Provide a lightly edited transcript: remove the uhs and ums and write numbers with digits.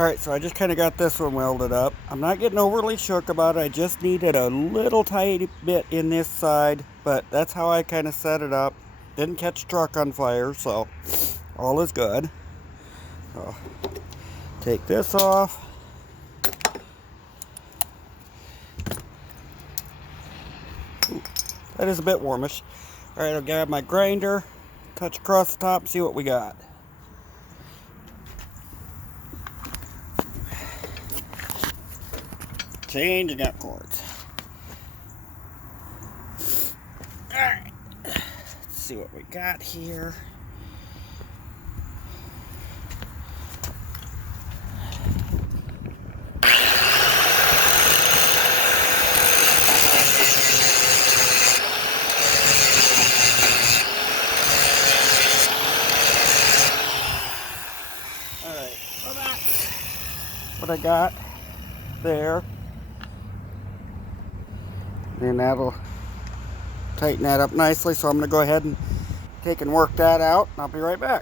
Alright, so I just kind of got this one welded up. I'm not getting overly shook about it. I just needed a little tiny bit in this side, but that's how I kind of set it up. Didn't catch the truck on fire, so all is good. So, take this off. Ooh, that is a bit warmish. Alright, I'll grab my grinder, touch across the top, see what we got. Changing up cords. Alright, let's see what we got here. Alright, so that's what I got there. And that'll tighten that up nicely, so I'm going to go ahead and take and work that out, and I'll be right back.